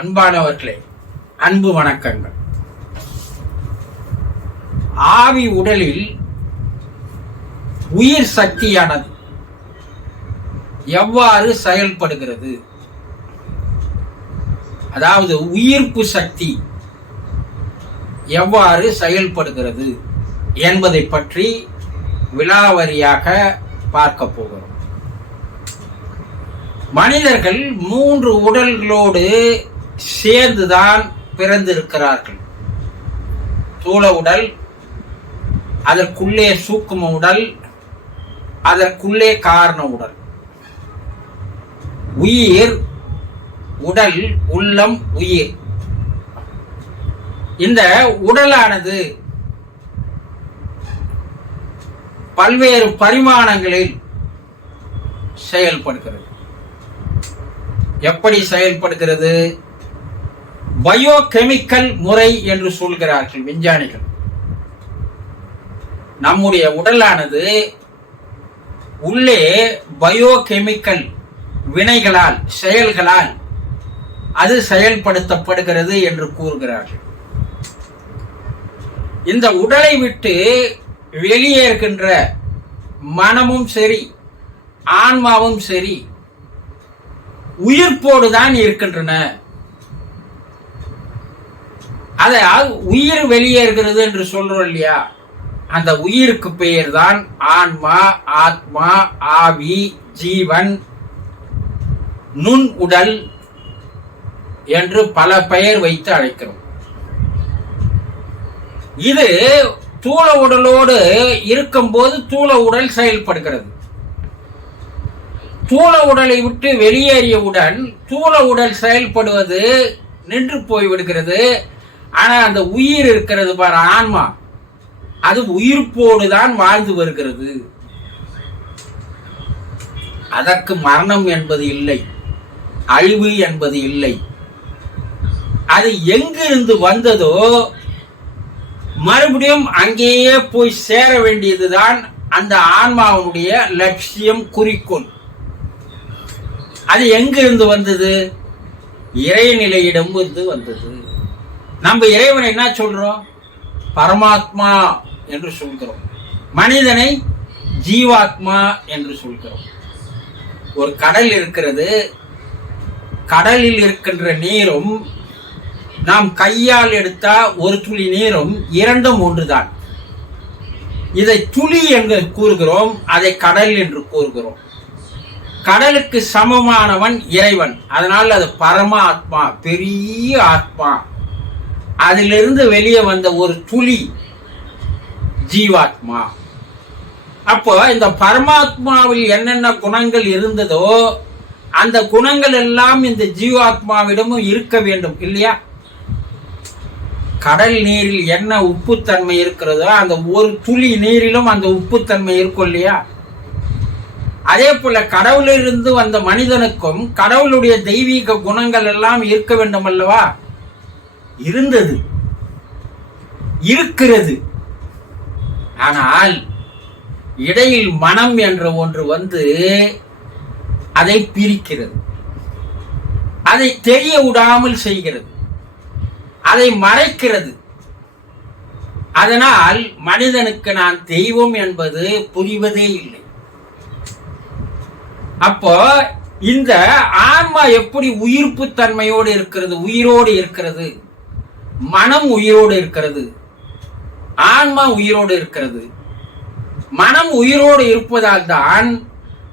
அன்பானவர்களே, அன்பு வணக்கங்கள். ஆவி உடலில் உயிர் சக்தியானது எவ்வாறு செயல்படுகிறது, அதாவது உயிர்ப்பு சக்தி எவ்வாறு செயல்படுகிறது என்பதை பற்றி விலாவரியாக பார்க்க போகிறோம். மனிதர்கள் 3 உடல்களோடு சேர்ந்துதான் பிறந்திருக்கிறார்கள். ஸ்தூல உடல், அதற்குள்ளே சூக்கும உடல், அதற்குள்ளே காரண உடல். உயிர், உடல், உள்ளம், உயிர். இந்த உடலானது பல்வேறு பரிமாணங்களில் செயல்படுகிறது. எப்படி செயல்படுகிறது? பயோகெமிக்கல் முறை என்று சொல்கிறார்கள் விஞ்ஞானிகள். நம்முடைய உடலானது உள்ளே பயோகெமிக்கல் வினைகளால், செயல்களால் அது செயல்படுத்தப்படுகிறது என்று கூறுகிறார்கள். இந்த உடலை விட்டு வெளியே இருக்கின்ற மனமும் சரி, ஆன்மாவும் சரி, உயிர்ப்போடுதான் இருக்கின்றன. அதாவது உயிர் வெளியேறுகிறது என்று சொல்றோம் இல்லையா, அந்த உயிருக்கு பெயர் தான் ஆன்மா, ஆத்மா, ஆவி, ஜீவன், நுண் உடல் என்று பல பெயர் வைத்து அழைக்கிறோம். இது தூள உடலோடு இருக்கும்போது தூள உடல் செயல்படுகிறது. தூள உடலை விட்டு வெளியேறியவுடன் தூள உடல் செயல்படுவது நின்று போய்விடுகிறது. ஆனா அந்த உயிர் இருக்கிறது பாரு, ஆன்மா, அது உயிர்ப்போடு தான் வாழ்ந்து வருகிறது. அதற்கு மரணம் என்பது இல்லை, அழிவு என்பது இல்லை. அது எங்கிருந்து வந்ததோ மறுபடியும் அங்கேயே போய் சேர வேண்டியதுதான் அந்த ஆன்மாவுடைய லட்சியம், குறிக்கோள். அது எங்கிருந்து வந்தது? இறைநிலையிடம் வந்தது. நம்ம இறைவனை என்ன சொல்றோம்? பரமாத்மா என்று சொல்கிறோம். மனிதனை ஜீவாத்மா என்று சொல்கிறோம். ஒரு கடல் இருக்கிறது. கடலில் இருக்கின்ற நீரும் நாம் கையால் எடுத்தா ஒரு துளி நீரும் இரண்டும் ஒன்றுதான். இதை துளி என்று கூறுகிறோம், அதை கடல் என்று கூறுகிறோம். கடலுக்கு சமமானவன் இறைவன். அதனால் அது பரமாத்மா, பெரிய ஆத்மா. அதிலிருந்து வெளியே வந்த ஒரு துளி ஜீவாத்மா. அப்போ இந்த பரமாத்மாவில் என்னென்ன குணங்கள் இருந்ததோ அந்த குணங்கள் எல்லாம் இந்த ஜீவாத்மாவிடமும் இருக்க வேண்டும் இல்லையா? கடல் நீரில் என்ன உப்புத்தன்மை இருக்கிறதோ அந்த ஒரு துளி நீரிலும் அந்த உப்புத்தன்மை இருக்கும் இல்லையா? அதே போல கடவுளிலிருந்து வந்த மனிதனுக்கும் கடவுளுடைய தெய்வீக குணங்கள் எல்லாம் இருக்க வேண்டும் அல்லவா? இருந்தது, இருக்கிறது. ஆனால் இடையில் மனம் என்ற ஒன்று வந்து அதை பிரிக்கிறது, அதை தெரிய விடாமல் செய்கிறது, அதை மறைக்கிறது. அதனால் மனிதனுக்கு நான் தெய்வம் என்பது புரிவதே இல்லை. அப்போ இந்த ஆன்மா எப்படி உயிர்ப்பு தன்மையோடு இருக்கிறது, உயிரோடு இருக்கிறது, மனம் உயிரோடு இருக்கிறது, ஆன்மா உயிரோடு இருக்கிறது. மனம் உயிரோடு இருப்பதால் தான்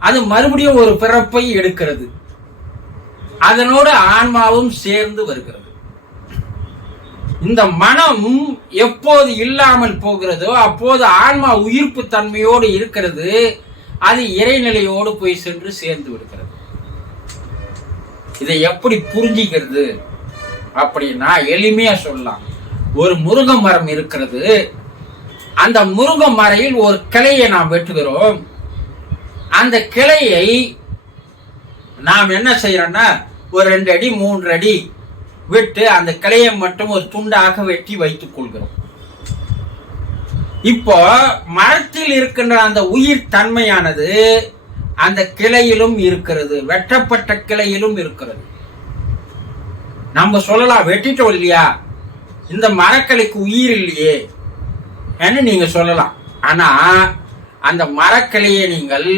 அது மறுபடியும் ஒரு பிறப்பை எடுக்கிறது. அதனோடு ஆன்மாவும் சேர்ந்து வருகிறது. இந்த மனம் எப்போது இல்லாமல் போகிறதோ அப்போது ஆன்மா உயிர்ப்பு தன்மையோடு இருக்கிறது. அது இறைநிலையோடு போய் சென்று சேர்ந்து விடுகிறது. இதை எப்படி புரிஞ்சுக்கிறது அப்படின்னா எளிமையா சொல்லலாம். ஒரு முருங்கை மரம் இருக்கிறது. அந்த முருங்கை மரையில் ஒரு கிளையை நாம் வெட்டுகிறோம். அந்த கிளையை நாம் என்ன செய்யறோம்னா ஒரு 2 அடி 3 அடி விட்டு அந்த கிளையை மட்டும் ஒரு துண்டாக வெட்டி வைத்துக் கொள்கிறோம். இப்போ மரத்தில் இருக்கின்ற அந்த உயிர் தன்மையானது அந்த கிளையிலும் இருக்கிறது, வெட்டப்பட்ட கிளையிலும் இருக்கிறது. நம்ம சொல்லலாம் வெட்டிட்டோம் இல்லையா, இந்த மரக்கிளைக்கு உயிர் இல்லையே என்று நீங்க சொல்லலாம். ஆனா அந்த மரக்கிளையை நீங்கள்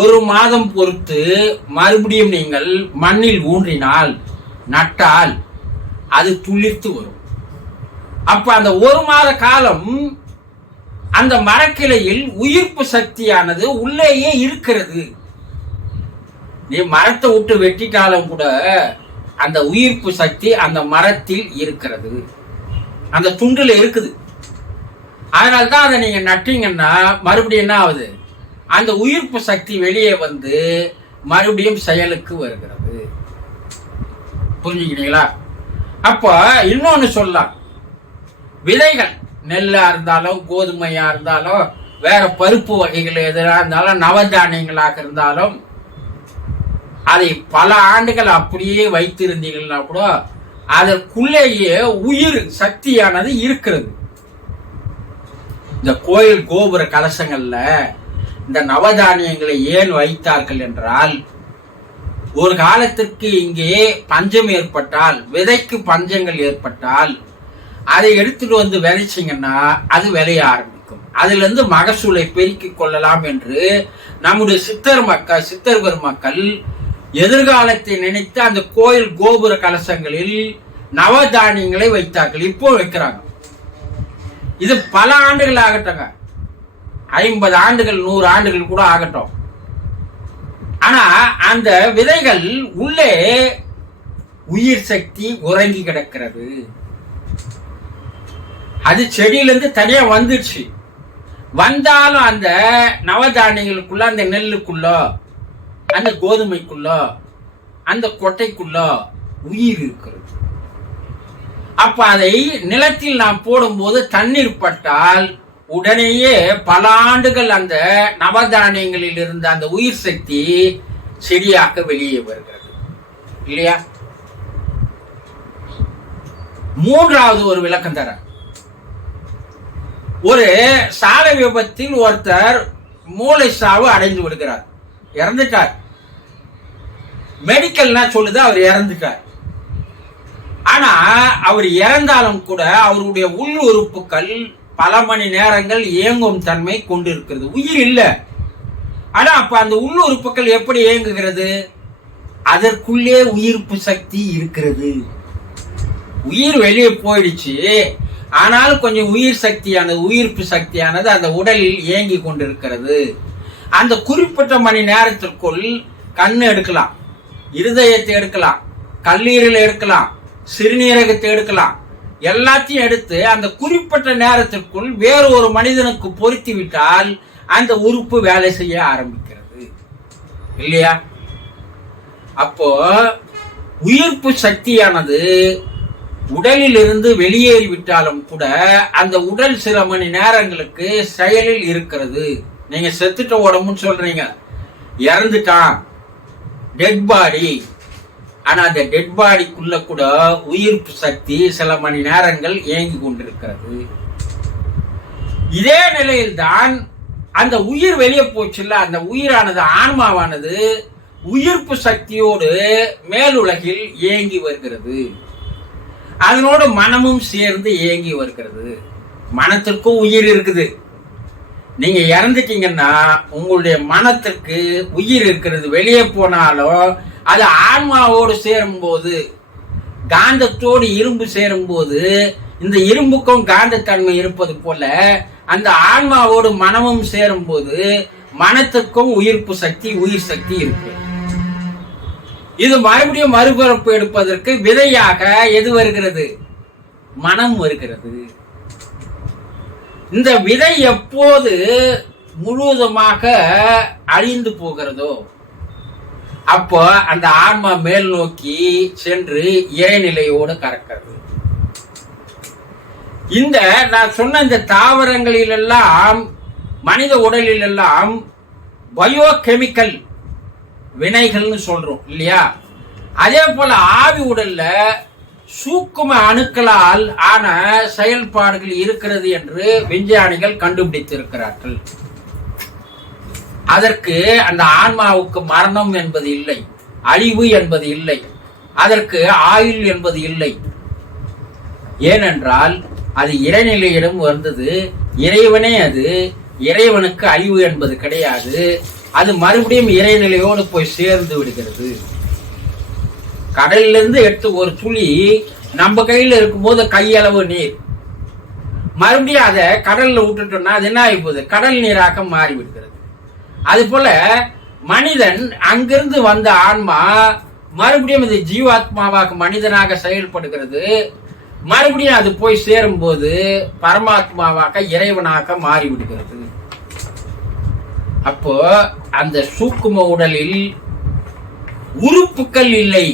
1 மாதம் பொறுத்து மறுபடியும் நீங்கள் மண்ணில் ஊன்றினால், நட்டால் அது துளிர்த்து வரும். அப்ப அந்த 1 மாத காலம் அந்த மரக்கிளையில் உயிர்ப்பு சக்தியானது உள்ளேயே இருக்கிறது. நீ மரத்தை விட்டு வெட்டிட்டாலும் கூட அந்த உயிர்ப்பு சக்தி அந்த மரத்தில் இருக்கிறது, அந்த துண்டுல இருக்குது. அதனால்தான் அதை நீங்க நட்டீங்கன்னா மறுபடியும் என்ன ஆகுது, அந்த உயிர்ப்பு சக்தி வெளியே வந்து மறுபடியும் செயலுக்கு வருகிறது. புரிஞ்சுக்கிறீங்களா? அப்ப இன்னொன்னு சொல்லலாம், விதைகள் நெல்லா இருந்தாலும் கோதுமையா இருந்தாலும் வேற பருப்பு வகைகள் எதிராக இருந்தாலும் நவதானியங்களாக இருந்தாலும் அதை பல ஆண்டுகள் அப்படியே வைத்திருந்தீங்கன்னா கூட அதற்குள்ளேயே உயிர் சக்தியானது இருக்கிறது. இந்த கோயில் கோபுர கலசங்கள்ல இந்த நவதானியங்களை ஏன் வைத்தார்கள் என்றால், ஒரு காலத்திற்கு இங்கே பஞ்சம் ஏற்பட்டால், விதைக்கு பஞ்சங்கள் ஏற்பட்டால் அதை எடுத்துட்டு வந்து விதைச்சிங்கன்னா அது விளைய ஆரம்பிக்கும். அதுல இருந்து மகசூலை பெருக்கிக் கொள்ளலாம் என்று நம்முடைய சித்தர் பெருமக்கள் எதிர்காலத்தை நினைத்து அந்த கோயில் கோபுர கலசங்களில் நவதானியங்களை வைத்தார்கள். இப்போ வைக்கிறாங்க. இது பல ஆண்டுகள் ஆகட்டங்க, 50 ஆண்டுகள் 100 ஆண்டுகள் கூட ஆகட்டும். ஆனா அந்த விதைகள் உள்ளே உயிர் சக்தி உறங்கி கிடக்கிறது. அது செடியிலிருந்து தனியா வந்துடுச்சு. வந்தாலும் அந்த நவதானியங்களுக்குள்ள, அந்த நெல்லுக்குள்ள, அந்த கோதுமைக்குள்ள, அந்த கொட்டைக்குள்ள உயிர் இருக்கிறது. அப்ப அதை நிலத்தில் நாம் போடும்போது தண்ணீர் பட்டால் உடனேயே பல ஆண்டுகள் அந்த நவதானியங்களில் இருந்த அந்த உயிர் சக்தி செடியாக வெளியே வருகிறது இல்லையா? 3வது ஒரு விளக்கம் தர, ஒரு சாலை விபத்தில் ஒருத்தர் மூளை சாவு அடைந்து விடுகிறார், இறந்துட்டார். மெடிக்கல்னா சொல்லுது அவர் இறந்துட்டார். ஆனா அவர் இறந்தாலும் கூட அவருடைய உள் உறுப்புகள் பல மணி நேரங்கள் இயங்கும் தன்மை கொண்டிருக்கிறது, உயிர் இல்லை. ஆனா அப்ப அந்த உள் உறுப்புகள் எப்படி இயங்குகிறது? அதற்குள்ளே உயிர்ப்பு சக்தி இருக்கிறது. உயிர் வெளியே போயிடுச்சு, ஆனாலும் கொஞ்சம் உயிர் சக்தியானது, உயிர்ப்பு சக்தியானது அந்த உடலில் இயங்கி கொண்டிருக்கிறது. அந்த குறிப்பிட்ட மணி நேரத்திற்குள் கண்ணு எடுக்கலாம், இருதயத்தை எடுக்கலாம், கல்லீரலை எடுக்கலாம், சிறுநீரகத்தை எடுக்கலாம், எல்லாத்தையும் எடுத்து அந்த குறிப்பிட்ட நேரத்திற்குள் வேறு ஒரு மனிதனுக்கு பொருத்தி விட்டால் அந்த உறுப்பு வேலை செய்ய ஆரம்பிக்கிறது இல்லையா? அப்போ உயிர்ப்பு சக்தியானது உடலில் இருந்து வெளியேறிவிட்டாலும் கூட அந்த உடல் சில மணி நேரங்களுக்கு செயலில் இருக்கிறது. நீங்க செத்துட்ட உடம்புன்னு சொல்றீங்க, இறந்துட்டான், டெட் பாடி. ஆனா அந்த டெட் பாடிக்குள்ள கூட உயிர்ப்பு சக்தி சில மணி நேரங்கள் இயங்கி கொண்டிருக்கிறது. இதே நிலையில்தான் அந்த உயிர் வெளியே போச்சுல்ல, அந்த உயிரானது, ஆன்மாவானது உயிர்ப்பு சக்தியோடு மேலுலகில் இயங்கி வருகிறது. அதனோடு மனமும் சேர்ந்து இயங்கி வருகிறது. மனத்திற்கும் உயிர் இருக்குது. நீங்க இறந்துட்டீங்கன்னா உங்களுடைய மனத்திற்கு உயிர் இருக்கிறது. வெளியே போனாலும் அது ஆன்மாவோடு சேரும் போது, காந்தத்தோடு இரும்பு சேரும் போது, இந்த இரும்புக்கும் காந்தத்தன்மை இருப்பது போல அந்த ஆன்மாவோடு மனமும் சேரும் போது மனத்திற்கும் உயிர்ப்பு சக்தி, உயிர் சக்தி இருக்கு. இது மறுபடியும் மறுபிறப்பு எடுப்பதற்கு விதையாக எது வருகிறது? மனம் வருகிறது. இந்த விதை எப்போது முழுவதுமாக அழிந்து போகிறதோ அப்போ அந்த ஆன்மா மேல் நோக்கி சென்று இறைநிலையோடு கறக்கிறது. இந்த நான் சொன்ன இந்த தாவரங்களில் எல்லாம், மனித உடலில் எல்லாம் பயோ கெமிக்கல் வினைகள்னு சொல்றோம் இல்லையா? அதே போல ஆவி உடல்ல சூக்கும அணுக்களால் ஆன செயல்பாடுகள் இருக்கிறது என்று விஞ்ஞானிகள் கண்டுபிடித்திருக்கிறார்கள். அதற்கு அந்த ஆன்மாவுக்கு மரணம் என்பது இல்லை, அழிவு என்பது இல்லை. அதற்கு ஆயுள் என்பது இல்லை. ஏனென்றால் அது இறைநிலையிடம் வந்தது. இறைவனே அது. இறைவனுக்கு அழிவு என்பது கிடையாது. அது மறுபடியும் இறைநிலையோடு போய் சேர்ந்து விடுகிறது. கடலிலிருந்து எடுத்து ஒரு துளி நம்ம கையில இருக்கும்போது கையளவு நீர், மறுபடியும் அதை கடல்ல விட்டுட்டோம்னா அது என்ன ஆகிப்போகுது? கடல் நீராக மாறி விடுகிறது. அது போல மனிதன் அங்கிருந்து வந்த ஆன்மா மறுபடியும் இது ஜீவாத்மாவாக மனிதனாக செயல்படுகிறது. மறுபடியும் அது போய் சேரும் போது பரமாத்மாவாக இறைவனாக மாறிவிடுகிறது. அப்போ அந்த சூக்கும உடலில் உறுப்புகள் இல்லை.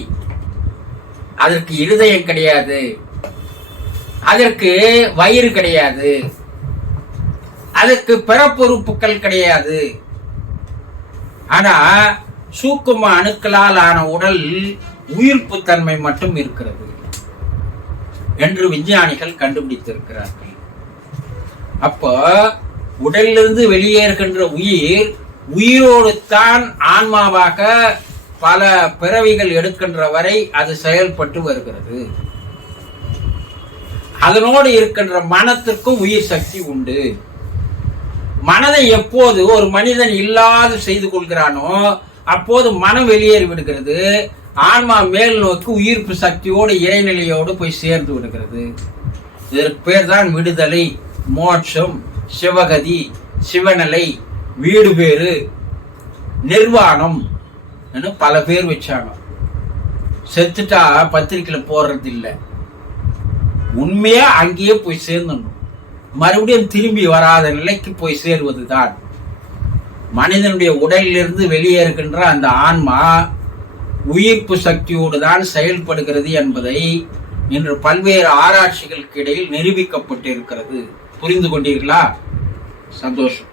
அதற்கு இருதயம் கிடையாது, அதற்கு வயிறு கிடையாது, அதற்கு பிறப்புறுப்புகள் கிடையாது. ஆனா சூக்கும அணுக்களால் ஆன உடல் உயிர்ப்பு தன்மை மட்டும் இருக்கிறது என்று விஞ்ஞானிகள் கண்டுபிடித்திருக்கிறார்கள். அப்போ உடலிலிருந்து வெளியேறுகின்ற உயிர் உயிரோடு தான் ஆன்மாவாக பல பிறவிகள் எடுக்கின்ற வரை அது செயல்பட்டு வருகிறது. அதனோடு இருக்கின்ற மனத்திற்கும் உயிர் சக்தி உண்டு. மனதை எப்போது ஒரு மனிதன் இல்லாது செய்து கொள்கிறானோ அப்போது மனம் வெளியேறி விடுகிறது. ஆன்மா மேல் நோக்கி உயிர்ப்பு சக்தியோடு இறைநிலையோடு போய் சேர்ந்து விடுகிறது. இதற்கு பேர் தான் விடுதலை, மோட்சம், சிவகதி, சிவநிலை, வீடு பேரு, நிர்வாணம் பல பேர் வச்சாங்க. செத்துட்டா பத்திரிக்கையில போடுறது இல்லை. உண்மையா அங்கேயே போய் சேர்ந்துடணும். மறுபடியும் திரும்பி வராத நிலைக்கு போய் சேர்வதுதான். மனிதனுடைய உடலிலிருந்து வெளியேறுகின்ற அந்த ஆன்மா உயிர்ப்பு சக்தியோடு தான் செயல்படுகிறது என்பதை இன்று பல்வேறு ஆராய்ச்சிகளுக்கு இடையில் நிரூபிக்கப்பட்டு இருக்கிறது. புரிந்து கொண்டீர்களா? சந்தோஷம்.